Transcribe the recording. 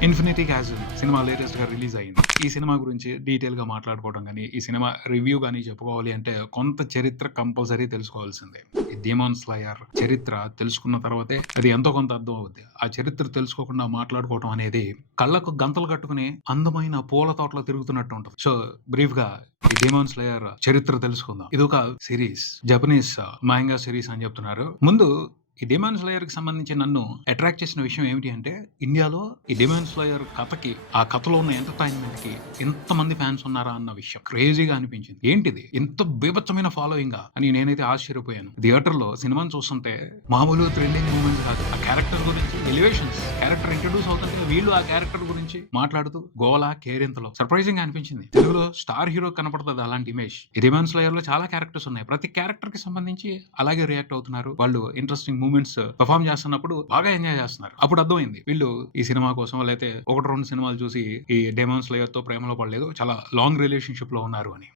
'Infinity castle' cinema లేటెస్ట్‌గా release అయింది. ఈ సినిమా గురించి డీటెయిల్‌గా మాట్లాడుకోవడం గాని, ఈ సినిమా రివ్యూ గాని చెప్పుకోవాలి అంటే కొంత చరిత్ర కంపల్సరీ తెలుసుకోవాల్సిందే. ఈ 'డీమన్ స్లేయర్' చరిత్ర తెలుసుకున్న తర్వాతే అది ఎంతో కొంత అర్థం అవుద్ది. ఆ చరిత్ర తెలుసుకోకుండా మాట్లాడుకోవటం అనేది కళ్ళకు గంతలు కట్టుకుని అందమైన పూల తోటలో తిరుగుతున్నట్టు ఉంటది. సో, బ్రీఫ్‌గా ఈ 'డీమన్ స్లేయర్' చరిత్ర తెలుసుకుందాం. ఇదొక సీరీస్. జపనీస్ మాంగా సీరీస్ అని చెప్తున్నారు. ముందు ఈ 'డీమన్ స్లేయర్‌కి' సంబంధించి నన్ను అట్రాక్ట్ చేసిన విషయం ఏమిటి అంటే, ఇండియాలో ఈ 'డీమన్ స్లేయర్' కథకి, ఆ కథలో ఉన్న ఎంటర్‌టైన్‌మెంట్‌కి ఇంతమంది ఫ్యాన్స్ ఉన్నారా అన్న విషయం క్రేజీగా అనిపించింది. ఏంటిది? ఇంత బీభత్సమైన ఫాలోయింగా అని నేనైతే ఆశ్చర్యపోయాను. థియేటర్‌లో సినిమాని చూస్తుంటే మామూలు థ్రిల్లింగ్ మూమెంట్స్ కాదు. ఆ క్యారెక్టర్ గురించి ఎలివేషన్స్, క్యారెక్టర్ ఇంట్రొడ్యూస్ అవుతుంటే వీళ్ళు ఆ క్యారెక్టర్ గురించి మాట్లాడుతూ గోల, కేరింతలు సర్ప్రైజింగ్‌గా అనిపించింది. తెలుగులో స్టార్ హీరో కనపడతది అలాంటి ఇమేజ్. ఈ 'డీమన్ స్లేయర్‌లో' చాలా క్యారెక్టర్స్ ఉన్నాయి. ప్రతి క్యారెక్టర్‌కి సంబంధించి అలాగే రియాక్ట్ అవుతున్నారు. వాళ్ళు ఇంట్రెస్టింగ్ మూమెంట్స్ పెర్ఫార్మ్ చేస్తున్నప్పుడు బాగా ఎంజాయ్ చేస్తున్నారు. అప్పుడు అర్థమైంది వీళ్ళు ఈ సినిమా కోసం లేతే 1, 2 సినిమాలు చూసి ఈ 'డీమన్ స్లేయర్‌తో' ప్రేమలో పడలేదు. చాలా లాంగ్ రిలేషన్‌షిప్‌లో ఉన్నారు అని.